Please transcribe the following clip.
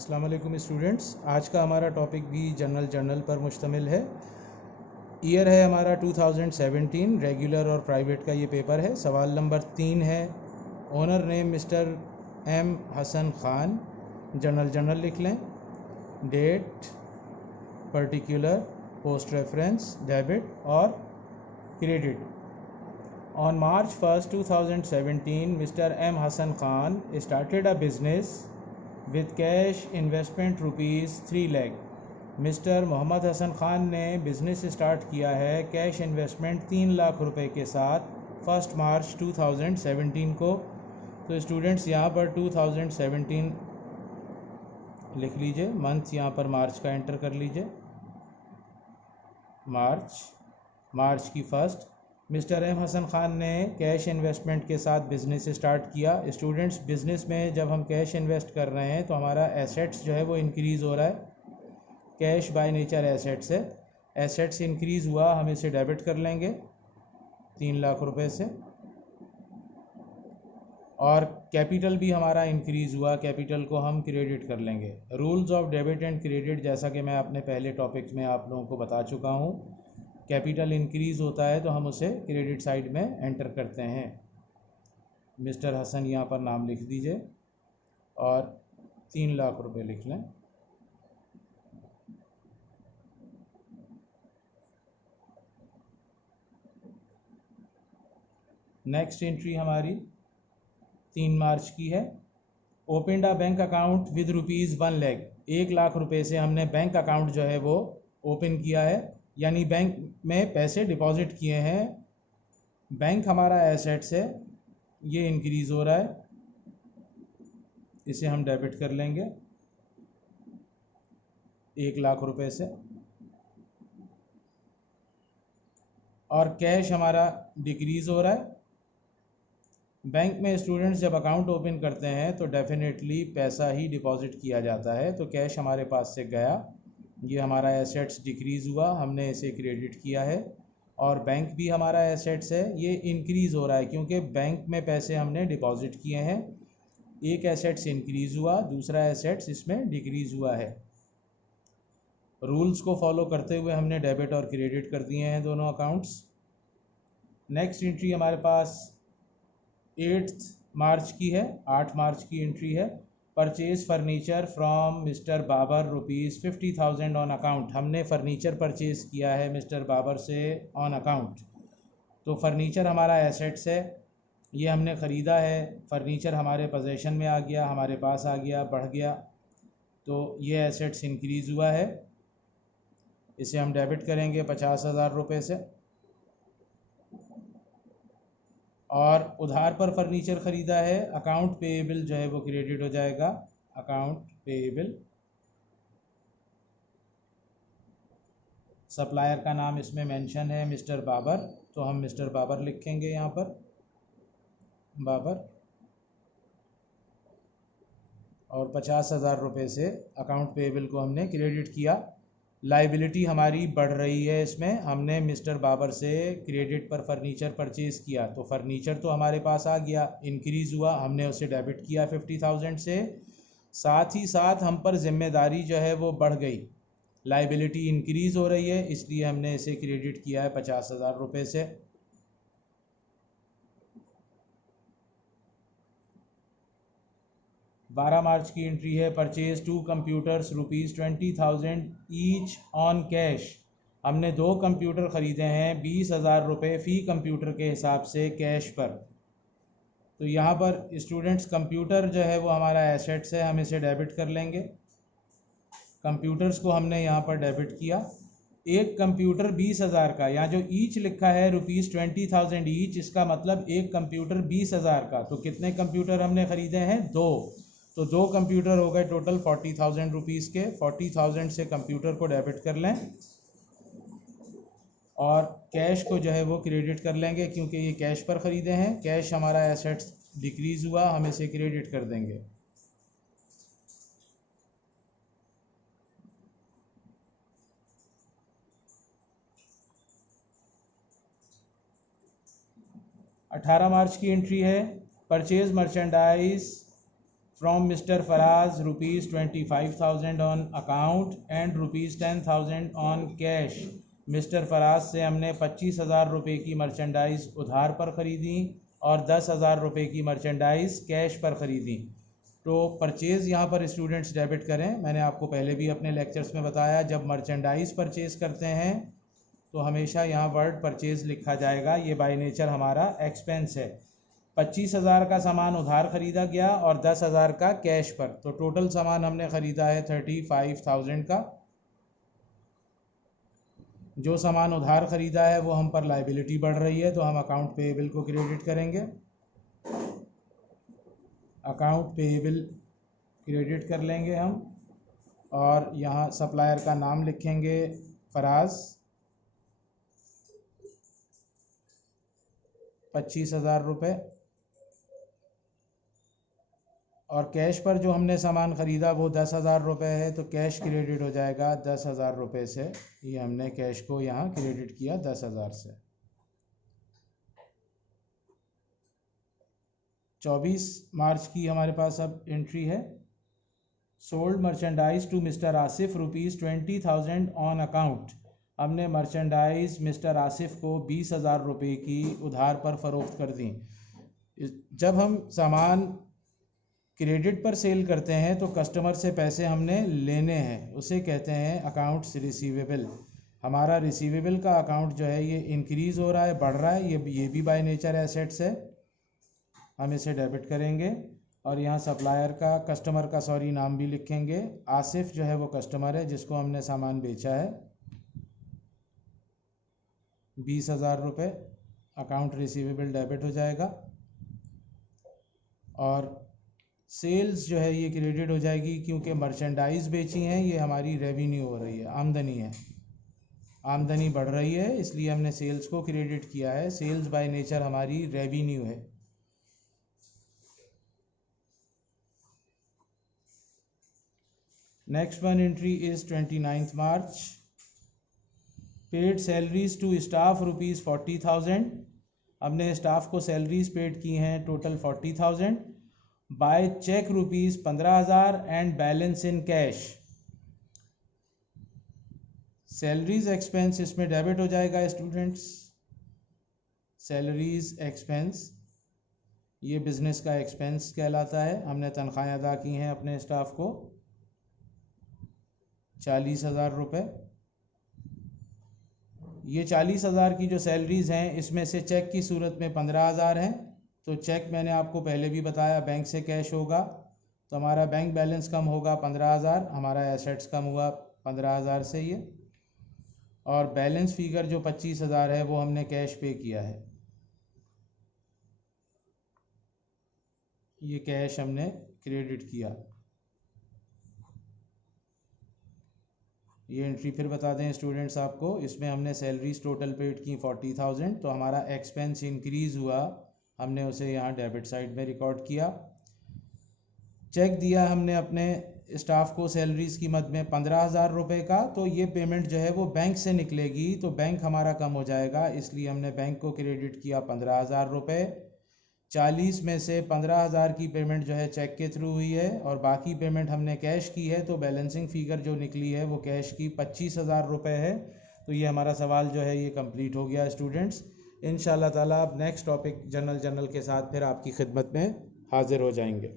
अस्सलाम वालेकुम स्टूडेंट्स। आज का हमारा टॉपिक भी जर्नल पर मुश्तमिल है। ईयर है हमारा 2017, रेगुलर और प्राइवेट का ये पेपर है। सवाल नंबर 3 है, owner name mister M Hasan Khan, journal लिख लें। Date, particular, post reference, debit और credit. On March 1st, 2017, Mr. M. Hassan Khan started a business with cash investment rupees 3 lakh। Mister Mohammad Hasan Khan ने बिज़नेस स्टार्ट किया है cash investment 3 lakh रुपए के साथ 1 मार्च 2017 को। तो स्टूडेंट्स यहाँ पर 2017 लिख लीजिए, मंथ यहाँ पर मार्च का एंटर कर लीजिए। मार्च की 1 मिस्टर एम हसन खान ने कैश इन्वेस्टमेंट के साथ बिज़नेस स्टार्ट किया। स्टूडेंट्स, बिज़नेस में जब हम कैश इन्वेस्ट कर रहे हैं तो हमारा एसेट्स जो है वो इंक्रीज़ हो रहा है। कैश बाय नेचर एसेट्स है, एसेट्स इंक्रीज़ हुआ, हम इसे डेबिट कर लेंगे 3 लाख रुपए से। और कैपिटल भी हमारा इंक्रीज़ हुआ, कैपिटल को हम क्रेडिट कर लेंगे। Rules of debit and credit, जैसा कि मैं अपने पहले टॉपिक्स में आप लोगों को बता चुका हूँ, कैपिटल इंक्रीज़ होता है तो हम उसे क्रेडिट साइड में एंटर करते हैं। मिस्टर हसन यहाँ पर नाम लिख दीजिए और 3 लाख रुपए लिख लें। नेक्स्ट एंट्री हमारी 3 मार्च की है। Opened a bank account with rupees 1 lakh. 1 lakh रुपए से हमने बैंक अकाउंट जो है वो ओपन किया है, यानी बैंक में पैसे डिपॉजिट किए हैं। बैंक हमारा एसेट्स है, ये इंक्रीज़ हो रहा है, इसे हम डेबिट कर लेंगे 1 लाख रुपए से। और कैश हमारा डिक्रीज़ हो रहा है। बैंक में स्टूडेंट्स जब अकाउंट ओपन करते हैं तो डेफिनेटली पैसा ही डिपॉजिट किया जाता है, तो कैश हमारे पास से गया, ये हमारा एसेट्स डिक्रीज़ हुआ, हमने इसे क्रेडिट किया है। और बैंक भी हमारा एसेट्स है, ये इंक्रीज़ हो रहा है क्योंकि बैंक में पैसे हमने डिपॉजिट किए हैं। एक एसेट्स इंक्रीज़ हुआ, दूसरा एसेट्स इसमें डिक्रीज़ हुआ है। रूल्स को फॉलो करते हुए हमने डेबिट और क्रेडिट कर दिए हैं दोनों अकाउंट्स। नेक्स्ट एंट्री हमारे पास 8 मार्च की है, 8 मार्च की एंट्री है। Purchase furniture from mister Babar ₹50,000 on account. हमने फर्नीचर परचेज़ किया है मिस्टर बाबर से ऑन अकाउंट। तो फर्नीचर हमारा एसेट्स है, ये हमने ख़रीदा है, फर्नीचर हमारे पोजेशन में आ गया, हमारे पास आ गया, बढ़ गया, तो ये एसेट्स इंक्रीज़ हुआ है, इसे हम डेबिट करेंगे 50,000 रुपये से। और उधार पर फर्नीचर ख़रीदा है, अकाउंट पेएबल जो है वो क्रेडिट हो जाएगा, अकाउंट पेएबल। सप्लायर का नाम इसमें मेंशन है मिस्टर बाबर, तो हम मिस्टर बाबर लिखेंगे यहाँ पर, बाबर। और 50,000 रुपये से अकाउंट पेएबल को हमने क्रेडिट किया। लाइबिलिटी हमारी बढ़ रही है, इसमें हमने मिस्टर बाबर से क्रेडिट पर फर्नीचर परचेज़ किया, तो फर्नीचर तो हमारे पास आ गया, इंक्रीज़ हुआ, हमने उसे डेबिट किया 50,000 से। साथ ही साथ हम पर जिम्मेदारी जो है वो बढ़ गई, लाइबिलिटी इंक्रीज़ हो रही है, इसलिए हमने इसे क्रेडिट किया है 50,000 रुपये से। 12 मार्च की एंट्री है, purchase 2 computers ₹20,000 each on cash. हमने 2 कंप्यूटर ख़रीदे हैं 20,000 रुपये फ़ी कंप्यूटर के हिसाब से कैश पर। तो यहाँ पर स्टूडेंट्स कंप्यूटर जो है वो हमारा एसेट्स है, हम इसे डेबिट कर लेंगे। कंप्यूटर्स को हमने यहाँ पर डेबिट किया। एक कंप्यूटर 20,000 का, यहाँ जो ईच लिखा है ₹20,000 ईच, इसका मतलब एक कंप्यूटर 20,000 का। तो कितने कंप्यूटर हमने ख़रीदे हैं? 2। तो 2 कंप्यूटर हो गए टोटल 40,000 रुपीज़ के। 40,000 से कंप्यूटर को डेबिट कर लें और कैश को जो है वो क्रेडिट कर लेंगे क्योंकि ये कैश पर ख़रीदे हैं। कैश हमारा एसेट्स डिक्रीज़ हुआ, हम इसे क्रेडिट कर देंगे। अठारह मार्च की एंट्री है, purchase merchandise from mister Faraz ₹25,000 on account and ₹10,000 on cash. Mister Faraz से हमने 25,000 रुपये की मर्चेंडाइज़ उधार पर ख़रीदी और 10,000 रुपये की मर्चेंडाइज़ कैश पर ख़रीदी। तो परचेज़ यहाँ पर स्टूडेंट्स डेबिट करें। मैंने आपको पहले भी अपने लेक्चर्स में बताया, जब मर्चेंडाइज़ परचेज़ करते हैं तो हमेशा यहाँ वर्ड परचेज़ लिखा जाएगा। ये बाय नेचर हमारा एक्सपेंस है। 25,000 का सामान उधार ख़रीदा गया और 10,000 का कैश पर, तो टोटल सामान हमने ख़रीदा है 35,000 का। जो सामान उधार ख़रीदा है वो हम पर लाइबिलिटी बढ़ रही है, तो हम अकाउंट पेएबल को क्रेडिट करेंगे। अकाउंट पेएबल क्रेडिट कर लेंगे हम, और यहाँ सप्लायर का नाम लिखेंगे फराज। 25,000 रुपये। और कैश पर जो हमने सामान ख़रीदा वो 10,000 रुपये है, तो कैश क्रेडिट हो जाएगा 10,000 रुपये से। ये हमने कैश को यहाँ क्रेडिट किया 10,000 से। 24 मार्च की हमारे पास अब एंट्री है। Sold merchandise to mister Asif ₹20,000 on account. हमने मर्चेंडाइज मिस्टर आसिफ को 20,000 रुपये की उधार पर फ़रोख्त कर दी। जब हम सामान क्रेडिट पर सेल करते हैं तो कस्टमर से पैसे हमने लेने हैं, उसे कहते हैं अकाउंट्स रिसीवेबल। हमारा रिसीवेबल का अकाउंट जो है ये इंक्रीज़ हो रहा है, बढ़ रहा है, ये भी बाय नेचर एसेट्स है। हम इसे डेबिट करेंगे और यहाँ सप्लायर का, कस्टमर का सॉरी नाम भी लिखेंगे। आसिफ जो है वो कस्टमर है जिसको हमने सामान बेचा है। 20,000 रुपये अकाउंट रिसीवेबल डेबिट हो जाएगा। और सेल्स जो है ये क्रेडिट हो जाएगी, क्योंकि मर्चेंडाइज बेची हैं, ये हमारी रेवेन्यू हो रही है, आमदनी है, आमदनी बढ़ रही है, इसलिए हमने सेल्स को क्रेडिट किया है। सेल्स बाय नेचर हमारी रेवेन्यू है। Next one entry is 29 March. Paid salaries to staff ₹40,000। हमने स्टाफ को सैलरीज पेड की हैं total 40,000। By cheque ₹15,000 and balance in cash. Salaries expense इसमें डेबिट हो जाएगा स्टूडेंट्स। सैलरीज एक्सपेंस ये बिजनेस का एक्सपेंस कहलाता है। हमने तनख्वाहें अदा की हैं अपने स्टाफ को 40,000 रुपये। ये 40,000 की जो सैलरीज़ हैं इसमें से चेक की सूरत में 15,000 हैं। तो चेक मैंने आपको पहले भी बताया बैंक से कैश होगा, तो हमारा बैंक बैलेंस कम होगा 15,000, हमारा एसेट्स कम हुआ 15,000 से ये। और बैलेंस फिगर जो 25,000 है वो हमने कैश पे किया है। ये कैश हमने क्रेडिट किया। ये एंट्री फिर बता दें स्टूडेंट्स आपको, इसमें हमने सैलरीज टोटल पेड की 40,000, तो हमारा एक्सपेंस इंक्रीज़ हुआ, हमने उसे यहाँ डेबिट साइड में रिकॉर्ड किया। चेक दिया हमने अपने स्टाफ को सैलरीज की मद में 15,000 रुपये का, तो ये पेमेंट जो है वो बैंक से निकलेगी, तो बैंक हमारा कम हो जाएगा, इसलिए हमने बैंक को क्रेडिट किया 15,000 रुपये। 40 में से 15,000 की पेमेंट जो है चेक के थ्रू हुई है और बाकी पेमेंट हमने कैश की है, तो बैलेंसिंग फ़िगर जो निकली है वो कैश की 25,000 रुपये है। तो ये हमारा सवाल जो है ये कंप्लीट हो गया स्टूडेंट्स। इंशाल्लाह ताला अब नेक्स्ट टॉपिक जनरल के साथ फिर आपकी खिदमत में हाज़िर हो जाएंगे।